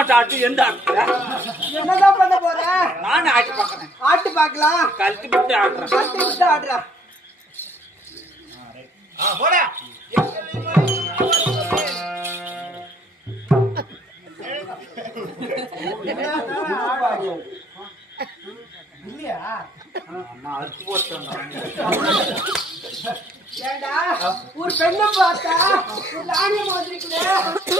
எந்த ஆட்டு எந்த ஆட்டு என்னதான் பண்ண போற நான் ஆட்டி பார்க்கறேன் ஆட்டு பார்க்கலாம் கழட்டி விட்டு ஆட்டுறேன் கட்டி விட்டு ஆடுறா நான் அறுத்து போட்டேன் ஏண்டா? ஒரு பெண்ணை பார்த்தா ஒரு நாணயம் வந்திருக்குது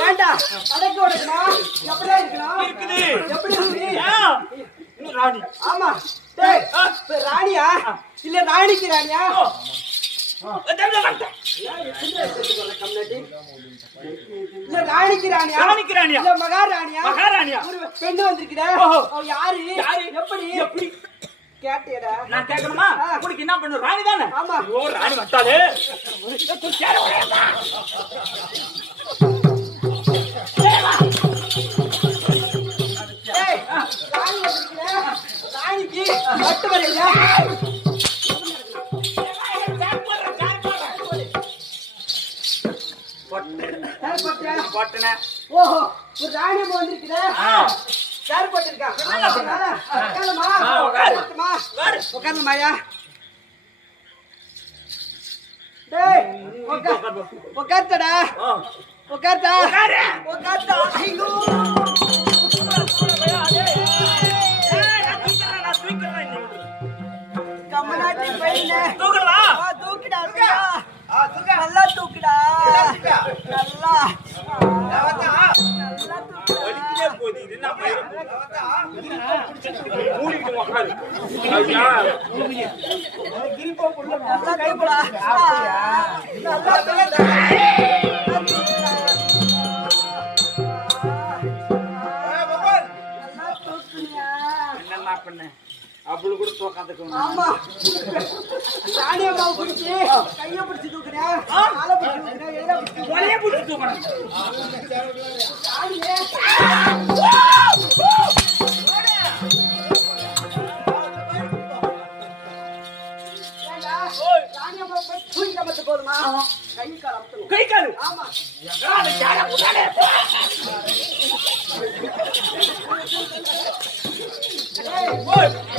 ஏண்டா? அடக்கி உடக்கணும். எப்படியா இருக்கணும்? இருக்குது. எப்படி இருக்கு? ராணி. ஆமா. டேய் ராணியா? இல்ல ராணிக்கு ராணியா? ராணியா? ராணியா? மகாராணியா? மகாராணியா? ஒரு பெண்ணு. அவ யாரு? யாரு? எப்படி? எப்படி? கேட்டியடா. நான் கேட்கணுமா. உனக்கு என்ன பண்ணு ராணி தானே? ஆமா. ஓ ராணி வந்தாலே ராணிக்கு பட்டு வரையா? போட்டனே ஓஹோ ஒரு ராணி ஆ. யார் போட்டிருக்கா? டேய் உட்கார் உட்கார்த்தடா. உட்கார்த்தா. உட்காரு. உட்கார்த்தா. ஐயோ. என்னம்மா பண்ண? அவ்வளவு கூட தூக்காதுக்கு ஆமா ராணி பிடிச்சி கையை பிடிச்சி தூக்குறேன் காலை பிடிச்சி தூக்குறேன் பிடிச்சி பிடிச்சி தூக்கணும். ராணியே போதுமா? கை கால் அமுத்தணும் கை காலு. ஆமா.